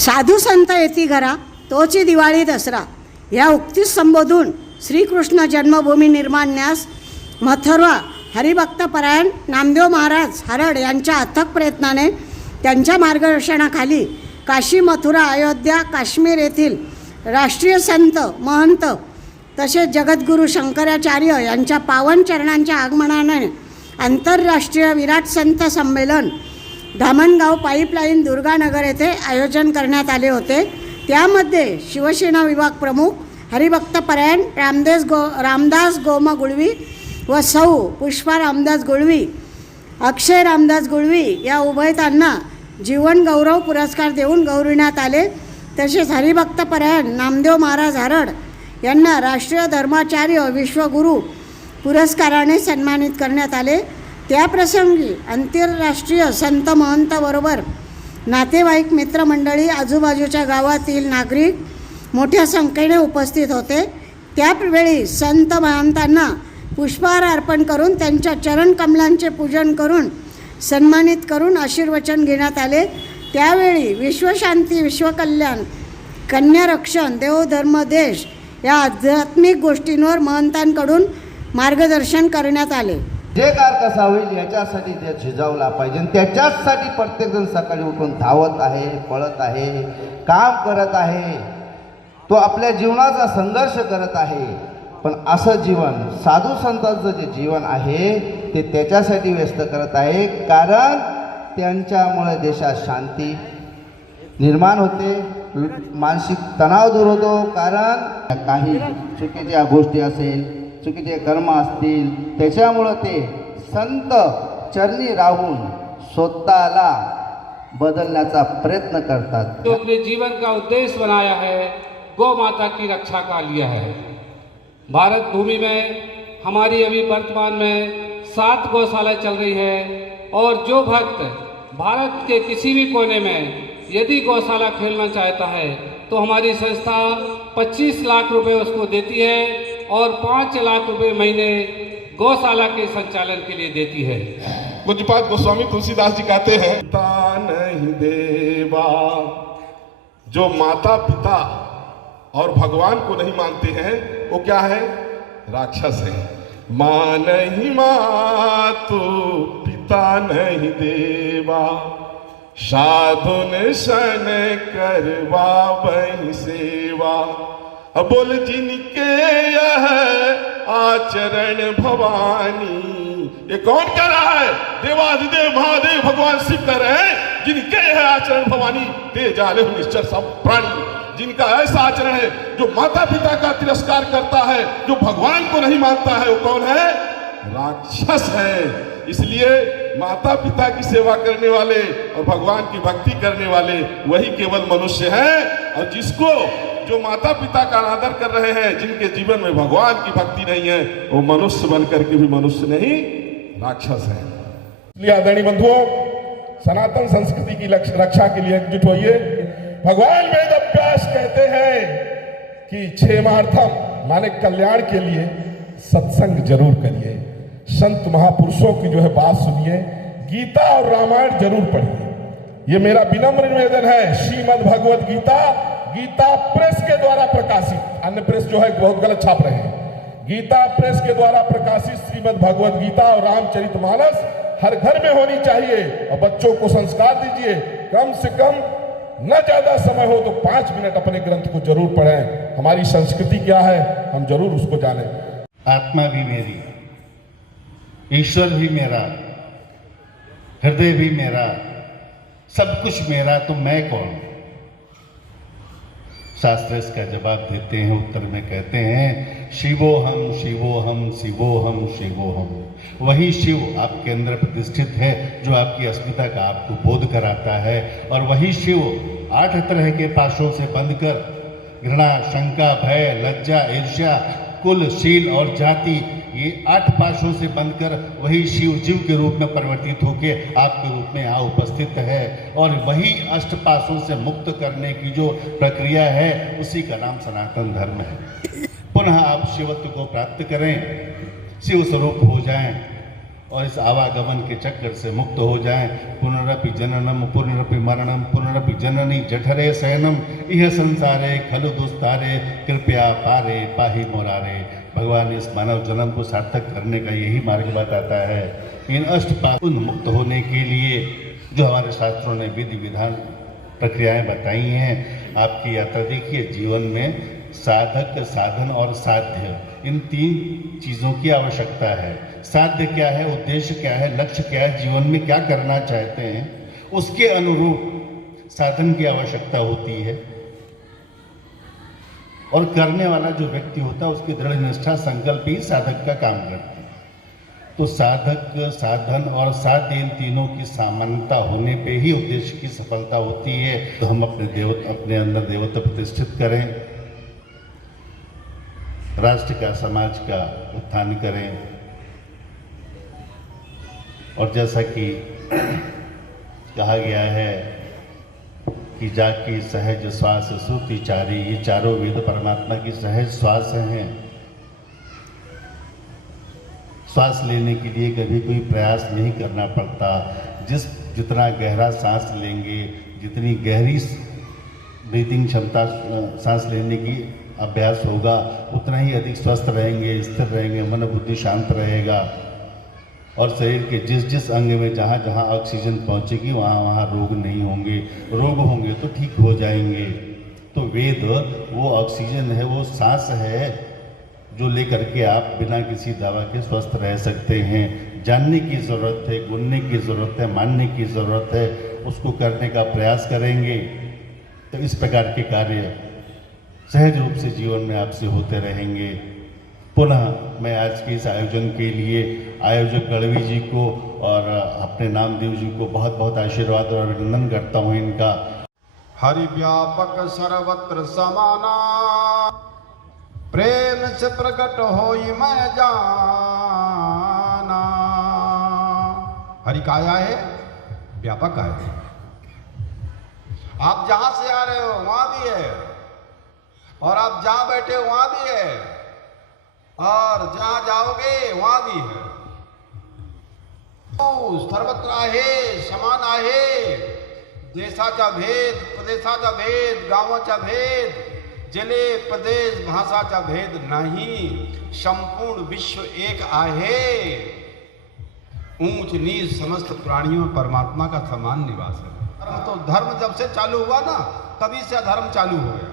साधू संत येती घरा तोची दिवाळी दसरा या उक्तीस संबोधून श्रीकृष्ण जन्मभूमी निर्माण न्यास मथुरा हरिभक्तपरायण नामदेव महाराज हरड यांच्या अथक प्रयत्नाने त्यांच्या मार्गदर्शनाखाली काशी मथुरा अयोध्या काश्मीर येथील राष्ट्रीय संत महंत तसेच जगद्गुरू शंकराचार्य यांच्या पावन चरणांच्या आगमनाने आंतरराष्ट्रीय विराट संत संमेलन धामणगाव पाईपलाईन दुर्गानगर येथे आयोजन करण्यात आले होते। त्यामध्ये शिवसेना विभाग प्रमुख हरिभक्तपरायण रामदास गोम गुळवी व सौ पुष्पा रामदास गुळवी अक्षय रामदास गुळवी या उभयतांना जीवन गौरव पुरस्कार देऊन गौरविण्यात आले। तसेच हरिभक्तपरायण नामदेव महाराज हरड यांना राष्ट्रीय धर्माचार्य विश्वगुरू पुरस्काराने सन्मानित करण्यात आले। त्याप्रसंगी आंतरराष्ट्रीय संत महंताबरोबर नातेवाईक मित्रमंडळी आजूबाजूच्या गावातील नागरिक मोठ्या संख्येने उपस्थित होते। त्यावेळी संत महंतांना पुष्पहार अर्पण करून त्यांच्या चरण कमलांचे पूजन करून सन्मानित करून आशीर्वचन घेण्यात आले। त्यावेळी विश्वशांती विश्वकल्याण कन्यारक्षण देवधर्म देश या आध्यात्मिक गोष्टींवर महंतांकडून मार्गदर्शन करण्यात आले। जे कार कसा होईल याच्यासाठी ते झिजावला पाहिजे, त्याच्यासाठी प्रत्येकजण सकाळी उठून धावत आहे, पळत आहे, काम करत आहे, तो आपल्या जीवनाचा संघर्ष करत आहे। पण असं जीवन साधू संतांचं जे जीवन आहे ते त्याच्यासाठी व्यस्त करत आहे, कारण त्यांच्यामुळे देशात शांती निर्माण होते, मानसिक तणाव दूर होतो। कारण काही चुकीच्या गोष्टी असेल, चुकीचे कर्म असतील, त्याच्यामुळं ते संत चरणी राहून स्वतःला बदलण्याचा प्रयत्न करतात। जो अपने जीवन का उद्देश्य बनाया है, गौ माता की रक्षा का लिया है। भारत भूमि में हमारी अभी वर्तमान में 7 गौशाला चल रही है और जो भक्त भारत के किसी भी कोने में यदि गौशाला खेलना चाहता है तो हमारी संस्था 25 लाख रुपए उसको देती है और 5 लाख रुपए महीने गौशाला के संचालन के लिए देती है। पूज्यपाद गोस्वामी तुलसीदास जी कहते हैं, पिता नहीं देवा, जो माता पिता और भगवान को नहीं मानते हैं वो क्या है? राक्षस है। माँ नहीं मातु पिता नहीं देवा, साधुन सन करवा बही सेवा। अब बोल जिनके यह आचरण भवानी, ये कौन कह रहा है? देवाधिदेव महादेव भगवान शिव कह रहे हैं, जिनके यह आचरण भवानी ते जाले हो निश्चर सब प्राणी। जिनका ऐसा आचरण है, जो माता पिता का तिरस्कार करता है, जो भगवान को नहीं मानता है, वो कौन है? राक्षस है। इसलिए माता पिता की सेवा करने वाले और भगवान की भक्ति करने वाले वही केवल मनुष्य हैं। और जिसको जो माता पिता का अनादर कर रहे हैं, जिनके जीवन में भगवान की भक्ति नहीं है, वो मनुष्य बनकर के भी मनुष्य नहीं, राक्षस है। इसलिए आदरणीय बंधुओं, सनातन संस्कृति की रक्षा के लिए एकजुट होइए। भगवान वेद व्यास कहते हैं कि क्षेमार्थम माने कल्याण के लिए सत्संग जरूर करिए, संत महापुरुषों की जो है बात सुनिए, गीता और रामायण जरूर पढ़िए। ये मेरा विनम्र निवेदन है। श्रीमद् भगवत गीता गीता प्रेस के द्वारा प्रकाशित, अन्य प्रेस जो है बहुत गलत छाप रहे हैं, गीता प्रेस के द्वारा प्रकाशित श्रीमद् भगवत गीता और रामचरितमानस हर घर में होनी चाहिए। और बच्चों को संस्कार दीजिए, कम से कम न ज्यादा समय हो तो 5 मिनट अपने ग्रंथ को जरूर पढ़ें। हमारी संस्कृति क्या है हम जरूर उसको जानें। आत्मा भी मेरी, ईश्वर भी मेरा, हृदय भी मेरा, सब कुछ मेरा, तो मैं कौन? शास्त्र इसका जवाब देते हैं, उत्तर में कहते हैं, शिवोहम शिवोहम शिवोहम शिवोहम। वही शिव आपके अंदर प्रतिष्ठित है जो आपकी अस्मिता का आपको बोध कराता है। और वही शिव 8 तरह के पाशों से बंध कर घृणा, शंका, भय, लज्जा, ईर्ष्या, कुल, शील और जाति, ये 8 पाशों से बंधकर वही शिव जीव के रूप में परिवर्तित होकर आपके रूप में यहाँ उपस्थित है। और वही 8 पाशों से मुक्त करने की जो प्रक्रिया है उसी का नाम सनातन धर्म है। पुनः आप शिवत्व को प्राप्त करें, शिव स्वरूप हो जाएं, और इस आवागमन के चक्कर से मुक्त हो जाएं। पुनरपि जननम पुनरपि मरणम पुनरपि जननी जठरे शयनम इह संसारे खलु दुस्तारे कृपया पारे पाहि मोरारे। भगवान इस मानव जन्म को सार्थक करने का यही मार्ग बताता है। इन अष्ट पापों मुक्त होने के लिए जो हमारे शास्त्रों ने विधि विधान प्रक्रियाएं बताई हैं, आपकी यात्रा देखिए। जीवन में साधक, साधन और साध्य, इन 3 चीज़ों की आवश्यकता है। साध्य क्या है, उद्देश्य क्या है, लक्ष्य क्या है, जीवन में क्या करना चाहते हैं, उसके अनुरूप साधन की आवश्यकता होती है। और करने वाला जो व्यक्ति होता है उसकी दृढ़ निष्ठा, संकल्प ही साधक का काम करती है। तो साधक, साधन और साध्य, इन तीनों की समानता होने पे ही उद्देश्य की सफलता होती है। तो हम अपने अंदर देवत्व प्रतिष्ठित करें, राष्ट्र का, समाज का उत्थान करें। और जैसा कि कहा गया है कि जाकी सहज श्वास श्रुति चारी, ये चारों वेद परमात्मा की सहज श्वास हैं। श्वास लेने के लिए कभी कोई प्रयास नहीं करना पड़ता। जितना गहरा सांस लेंगे, जितनी गहरी ब्रीथिंग क्षमता सांस लेने की अभ्यास होगा, उतना ही अधिक स्वस्थ रहेंगे, स्थिर रहेंगे, मन बुद्धि शांत रहेगा। और शरीर के जिस जिस अंग में जहाँ जहाँ ऑक्सीजन पहुँचेगी वहाँ वहाँ रोग नहीं होंगे। रोग होंगे तो ठीक हो जाएंगे। तो वेद वो ऑक्सीजन है, वो सांस है जो लेकर के आप बिना किसी दवा के स्वस्थ रह सकते हैं। जानने की ज़रूरत है, गुनने की ज़रूरत है, मानने की ज़रूरत है, उसको करने का प्रयास करेंगे तो इस प्रकार के कार्य सहज रूप से जीवन में आपसे होते रहेंगे। पुनः मैं आज के इस आयोजन के लिए आयोजक गढ़वी जी को और अपने नामदेव जी को बहुत बहुत आशीर्वाद और अभिनंदन करता हूँ इनका। हरि व्यापक सर्वत्र समाना, प्रेम से प्रकट होई मैं जाना। हरि काया है, व्यापक है। आप जहां से आ रहे हो वहां भी है, और आप जहां बैठे हो वहां भी है, और जहां जाओगे वहां भी है। सर्वत्र आहे, समान आहे। देशाचा भेद, प्रदेशाचा भेद, गावाचा भेद, जिले, प्रदेश, भाषाचा भेद नाही। संपूर्ण विश्व एक आहे। ऊंच नीच समस्त प्राणियों में परमात्मा का समान निवास है। तो धर्म जब से चालू हुआ ना, तभी से अधर्म चालू हो गया।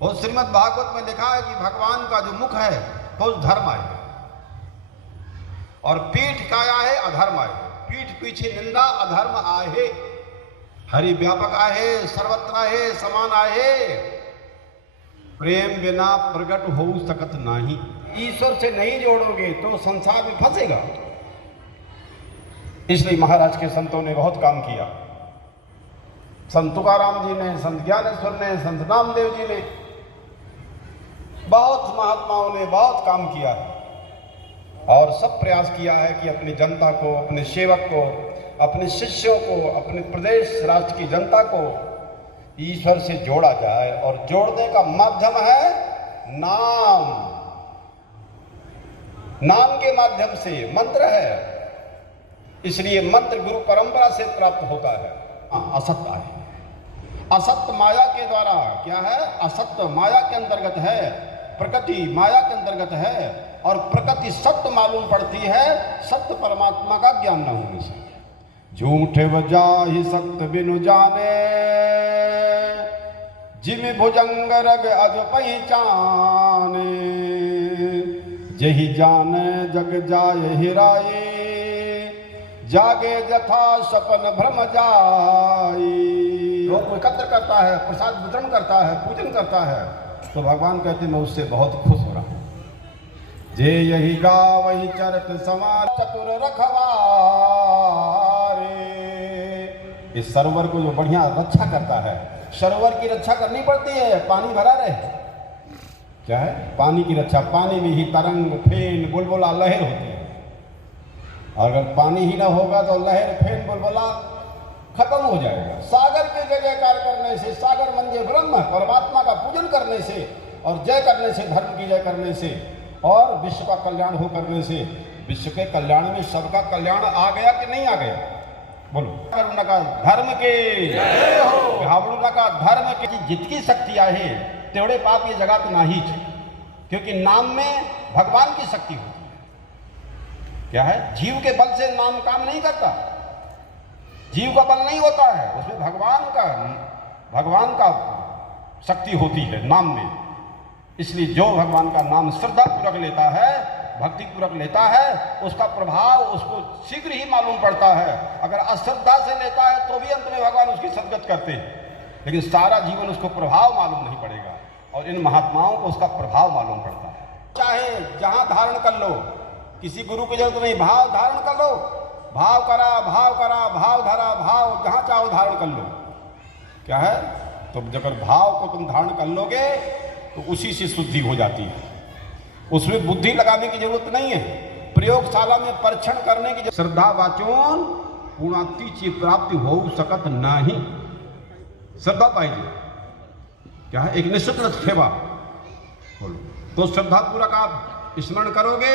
और श्रीमद् भागवत में लिखा है कि भगवान का जो मुख है तो धर्म आए, और पीठ काया है अधर्म आए। पीठ पीछे निंदा, अधर्म आहे। हरि व्यापक आहे, सर्वत्र आहे, समान आहे। प्रेम बिना प्रकट हो सकत नहीं। ईश्वर से नहीं जोड़ोगे तो संसार में फंसेगा। इसलिए महाराज के संतों ने बहुत काम किया। संत तुकाराम जी ने, संत ज्ञानेश्वर ने, संत नामदेव जी ने, बहुत महात्माओं ने बहुत काम किया है। और सब प्रयास किया है कि अपनी जनता को, अपने सेवक को, अपने शिष्यों को, अपने प्रदेश राष्ट्र की जनता को ईश्वर से जोड़ा जाए। और जोड़ने का माध्यम है नाम। नाम के माध्यम से मंत्र है। इसलिए मंत्र गुरु परंपरा से प्राप्त होता है। असत्य है, असत्य माया के द्वारा क्या है, असत्य माया के अंतर्गत है, प्रकृति माया के अंतर्गत है। और प्रकृति सत्य मालूम पड़ती है सत्य परमात्मा का ज्ञान न होने से। झूठे वजाहि सत्य बिनु जाने, जिमि भुजंग रग अज पहचाने। जहि जाने जग जाय हिराए, जागे जथा सपन भ्रम जाई। लोग को एकत्र करता है, प्रसाद वितरण करता है, पूजन करता है, तो भगवान कहते मैं उससे बहुत खुश हो रहा हूं। जे यही गावहि चरत समार, चतुर रखवारे। इस सरोवर को जो बढ़िया रक्षा करता है, सरोवर की रक्षा करनी पड़ती है, पानी भरा रहे। क्या है पानी की रक्षा? पानी में ही तरंग, फेन, बुलबुला, लहर होती है। अगर पानी ही ना होगा तो लहर, फेन, बुलबुला खत्म हो जाएगा। सागर के जय जयकार करने से, सागर मंजे ब्रह्म परमात्मा का पूजन करने से, और जय करने से, धर्म की जय करने से, और विश्व का कल्याण हो करने से विश्व के कल्याण में सबका कल्याण आ गया कि नहीं आ गया? बोलो। करू नका धर्म के घाबरू नका धर्म के. जितकी शक्ती आहे तेवढे पाप ये जगात नाहीच, क्योंकि नाम में भगवान की शक्ति होती है. क्या है? जीव के बल से नाम काम नहीं करता, जीव का बल नहीं होता है, उसमें भगवान का शक्ति होती है नाम में. इसलिए जो भगवान का नाम श्रद्धा पूर्वक लेता है, भक्ति पूर्वक लेता है, उसका प्रभाव उसको शीघ्र ही मालूम पड़ता है. अगर अश्रद्धा से लेता है तो भी अंत में भगवान उसकी सदगत करते हैं, लेकिन सारा जीवन उसको प्रभाव मालूम नहीं पड़ेगा. और इन महात्माओं को उसका प्रभाव मालूम पड़ता है. चाहे जहां धारण कर लो, किसी गुरु की जरूरत नहीं, भाव धारण कर लो. भाव करा, भाव धरा, भाव जहां चाहो धारण कर लो. क्या है? तो अगर भाव को तुम धारण कर लोगे तो उसी से शुद्धि हो जाती है. उसमें बुद्धि लगाने की जरूरत नहीं है, प्रयोगशाला में परीक्षण करने की. श्रद्धा वाचून पूर्णातीची प्राप्ती होऊ शकत नाही. श्रद्धा पाहिजे. क्या है? एक निश्चित ठेवा. तो श्रद्धापूर्वक आप स्मरण करोगे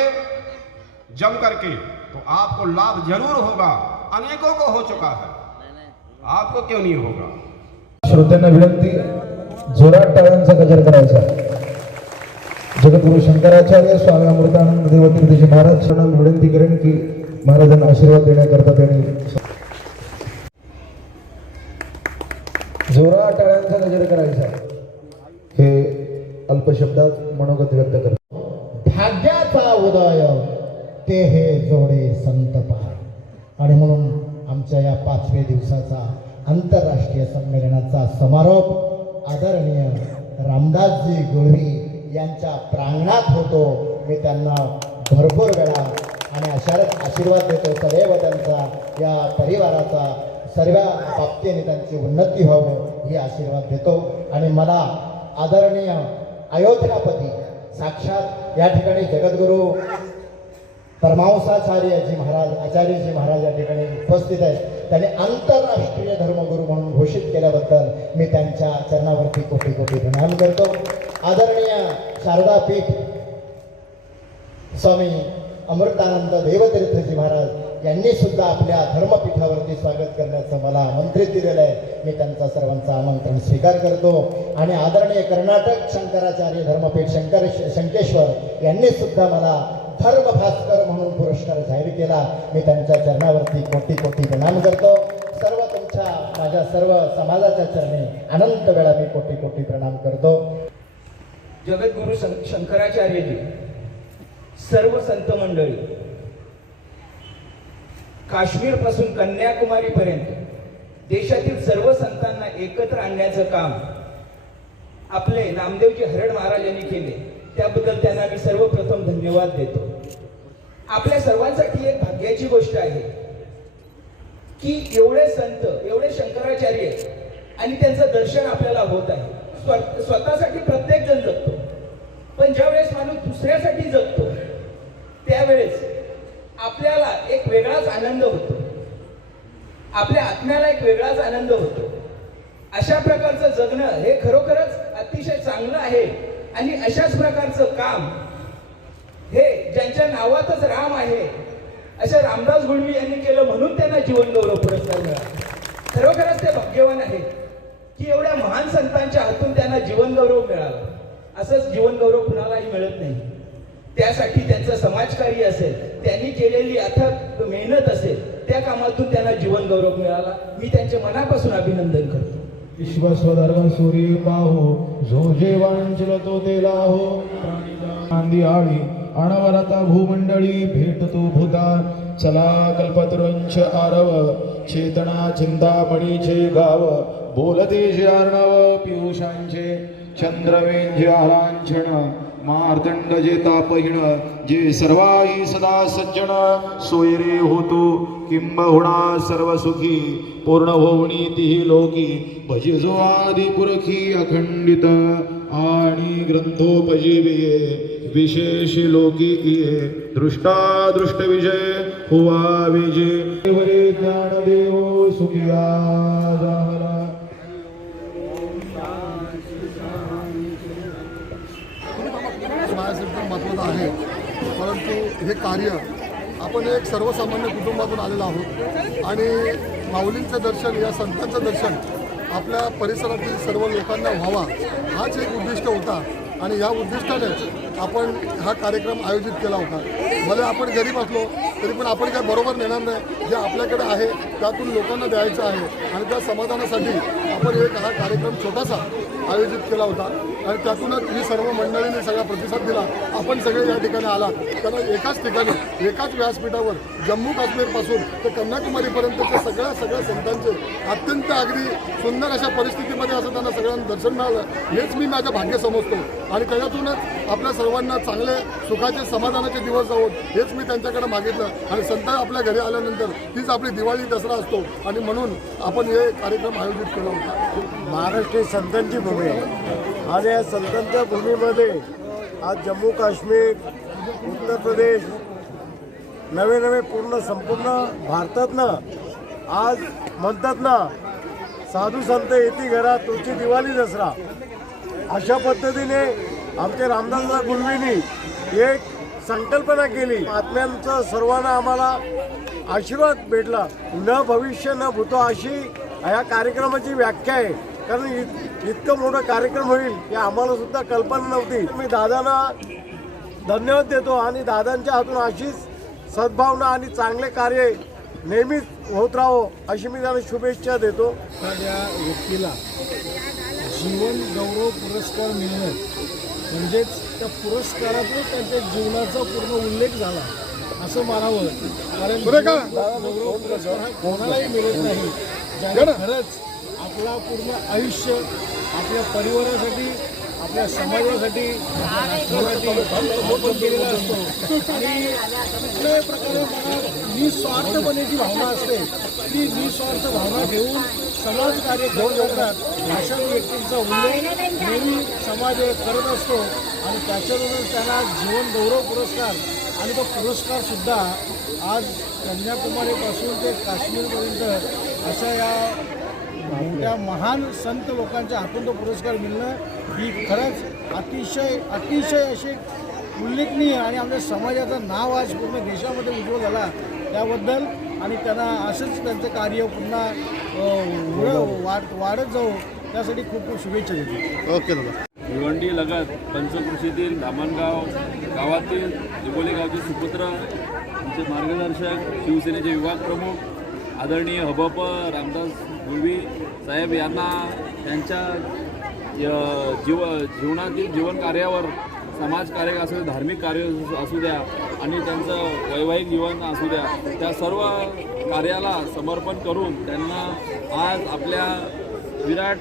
जम करके तो आपको लाभ जरूर होगा. अनेकों को हो चुका है, आपको क्यों नहीं होगा? श्रोत्यांना विनंती, जोरात टाळ्यांचा गजर करायचा. जगद्गुरु शंकराचार्य स्वामी अमृतानंद देवतीर्थजी महाराज यांना विनंती करेन की महाराजांना आशीर्वाद देण्याकरता त्यांनी जोरात टाळ्यांचा गजर करायचा. हे अल्प शब्दात मनोगत व्यक्त करतात. भाग्याचा उदय ते हे जोडे संत पाय. आणि म्हणून आमच्या या 5व्या दिवसाचा आंतरराष्ट्रीय संमेलनाचा समारोप आदरणीय रामदासजी गवळी यांच्या प्रांगणात होतो. मी त्यांना भरपूर वेळा आणि अशाच आशीर्वाद देतो. सदैव त्यांचा या परिवाराचा सर्व बाबतीने त्यांची उन्नती व्हावं ही आशीर्वाद देतो. आणि मला आदरणीय अयोध्यापती साक्षात या ठिकाणी जगद्गुरु परमहंसाचार्यजी महाराज, आचार्यजी महाराज या ठिकाणी उपस्थित आहेत. त्यांनी आंतरराष्ट्रीय धर्मगुरू म्हणून घोषित केल्याबद्दल मी त्यांच्या चरणावरती कोटी कोटी प्रणाम करतो. आदरणीय शारदा पीठ स्वामी अमृतानंद देवतीर्थजी महाराज यांनी सुद्धा आपल्या धर्मपीठावरती स्वागत करण्याचं मला आमंत्रित दिलेलं आहे. मी त्यांचा सर्वांचं आमंत्रण स्वीकार करतो. आणि आदरणीय कर्नाटक शंकराचार्य धर्मपीठ शंकेश्वर यांनी सुद्धा मला धर्मभास्कर म्हणून पुरस्कार जाहीर केला. मी त्यांच्या चरणावरती कोटी कोटी प्रणाम करतो. सर्व तुमच्या माझ्या सर्व समाजाच्या चरणी अनंत वेळा मी कोटी कोटी प्रणाम करतो. जगद्गुरु शंकराचार्यजी, सर्व संत मंडळी, काश्मीर पासून कन्याकुमारी पर्यंत देशातील सर्व संतांना एकत्र आणण्याचं काम आपले नामदेवजी हरड महाराज यांनी केले. त्याबद्दल त्यांना मी सर्वप्रथम धन्यवाद देतो. आपल्या सर्वांसाठी एक भाग्याची गोष्ट आहे की एवढे संत, एवढे शंकराचार्य आणि त्यांचं दर्शन आपल्याला होत आहे. स्वतःसाठी प्रत्येक जण जगतो, पण ज्यावेळेस माणूस दुसऱ्यासाठी जगतो त्यावेळेस आपल्याला एक वेगळाच आनंद होतो, आपल्या आत्म्याला एक वेगळाच आनंद होतो. अशा प्रकारचं जगणं हे खरोखरच अतिशय चांगलं आहे. आणि अशाच प्रकारचं काम हे ज्यांच्या नावातच राम आहे अशा रामदास गुळवी यांनी केलं, म्हणून त्यांना जीवनगौरव पुरस्कार मिळाला. खरोखरच ते भाग्यवान आहेत की एवढ्या महान संतांच्या हातून त्यांना जीवनगौरव मिळाला. असंच जीवनगौरव कुणालाही मिळत नाही. त्यासाठी त्यांचं समाजकार्य असेल, त्यांनी केलेली अथक मेहनत असेल, त्या कामातून त्यांना जीवनगौरव मिळाला. मी त्यांचे मनापासून अभिनंदन करतो. विश्वस्वधर्म सूर्य पाहो, जो जेवांचल तो तेला हो. नांदी आळी अणवरता भूमंडळी भेटतो भूतान. चला कल्पतरुंच आरव, चेतना चिंतामणीचे गाव. बोलते जे अर्णव पियुषांचे, चंद्रवेंजे आलांछण. मार्तंड जे तापहीण, जे सर्वाही सदा सज्जन. सोयरे होतो किंबहुना सर्व सुखी, पूर्ण होवणी तिही लोकी. भजिजो आदि पुरखी अखंडित, आणि ग्रंथोपजीविये. विशेष लोकी इये, दृष्टा दृष्ट विजय हुआ विजय. वरे ज्ञान देव सुखिया जाहला. महत्त्वाचं आहे, परंतु हे कार्य आपण एक सर्वसामान्य कुटुंबातून आलेलो आहोत आणि माऊलींचं दर्शन या संतांचं दर्शन आपल्या परिसरातील सर्व लोकांना व्हावा हाच एक उद्दिष्ट होता आणि या उद्दिष्टाने आपण हा कार्यक्रम आयोजित केला होता. भले आपण गरीब असलो तरी पण आपण काय बरोबर नेणार नाही, जे आपल्याकडे आहे त्यातून लोकांना द्यायचं आहे आणि त्या समाधानासाठी आपण एक हा कार्यक्रम छोटासा आयोजित केला होता आणि त्यातूनच ही सर्व मंडळींनी सगळा प्रतिसाद दिला. आपण सगळे या ठिकाणी आलात कारण एकाच ठिकाणी एकाच व्यासपीठावर जम्मू काश्मीरपासून ते कन्याकुमारीपर्यंतच्या सगळ्या संतांचे अत्यंत अगदी सुंदर अशा परिस्थितीमध्ये असं त्यांना सगळ्यांना दर्शन मिळालं हेच मी माझं भाग्य समजतो आणि त्याच्यातूनच आपल्या सर्वांना चांगले सुखाचे समाधानाचे दिवस जावोत हेच मी त्यांच्याकडे मागितलं आणि संत आपल्या घरी आल्यानंतर तीच आपली दिवाळी दसरा असतो आणि म्हणून आपण हे कार्यक्रम आयोजित केला होता. महाराष्ट्र ही संतांची भूमी आहे आणि या संतांच्या भूमीमध्ये आज जम्मू काश्मीर उत्तर प्रदेश नवे पूर्ण संपूर्ण भारतातनं आज म्हणतात ना साधू संत येती घरा तुझी दिवाळी दसरा अशा पद्धतीने आमच्या रामदासदादा गुलवींनी एक संकल्पना केली. आत्म्यांचं सर्वांना आम्हाला आशीर्वाद भेटला. न भविष्य न भूतो अशी या कार्यक्रमाची व्याख्या आहे. कारण इतकं मोठं कार्यक्रम होईल हे आम्हाला सुद्धा कल्पना नव्हती. मी दादांना धन्यवाद देतो आणि दादांच्या हातून अशीच सद्भावना आणि चांगले कार्य नेहमीच होत राहो अशी मी त्यांना शुभेच्छा देतो. त्या व्यक्तीला जीवन गौरव पुरस्कार मिळणं म्हणजेच त्या पुरस्कारातून त्यांच्या जीवनाचा पूर्ण उल्लेख झाला असं मानावं. कारण गौरव पुरस्कार हा कोणालाही मिळत नाही. ज्याने खरंच आपला पूर्ण आयुष्य आपल्या परिवारासाठी आपल्या समाजासाठी समर्पण केलेला असतो आणि कुठल्याही प्रकारे मनात निस्वार्थपणेची भावना असते ती निस्वार्थ भावना घेऊन समाज कार्य घेऊन जातात. अशा व्यक्तींचा उल्लेख नेहमी समाज करत असतो आणि त्याच्यावरूनच त्यांना जीवन गौरव पुरस्कार आणि तो पुरस्कारसुद्धा आज कन्याकुमारीपासून ते काश्मीरपर्यंत अशा या मोठ्या महान संत लोकांच्या हातून तो पुरस्कार मिळणं ही खरंच अतिशय अशी उल्लेखनीय आणि आपल्या समाजाचं नाव आज पूर्ण देशामध्ये उज्ज्वल झाला त्याबद्दल आणि त्यांना असंच त्यांचं कार्य पुन्हा वाढत जाऊ त्यासाठी खूप खूप शुभेच्छा देतो. ओके दादा. भिवंडी लगत पंचकृषीतील धामणगाव गावातील दिबोली गावचे सुपुत्र आमचे मार्गदर्शक शिवसेनेचे विभाग प्रमुख आदरणीय हबप रामदास गुलवी साहेब यांना त्यांच्या जीवनातील जीवन कार्यावर समाजकार्य असू द्या धार्मिक कार्य असू द्या आणि त्यांचं वैवाहिक जीवन असू द्या त्या सर्व कार्याला समर्पण करून त्यांना आज आपल्या विराट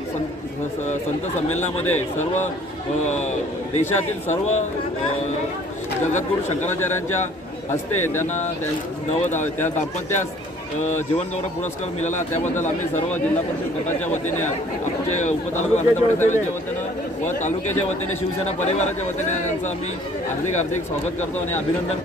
संत संमेलनामध्ये सर्व देशातील सर्व जगद्गुरू शंकराचार्यांच्या हस्ते त्यांना त्या दाम्पत्यास जीवनगौरव पुरस्कार मिळाला. त्याबद्दल आम्ही सर्व जिल्हा परिषद गटाच्या वतीने आमचे उपतालुका साहेबांच्या वतीनं व तालुक्याच्या वतीने शिवसेना परिवाराच्या वतीने त्यांचं आम्ही हार्दिक स्वागत करतो आणि अभिनंदन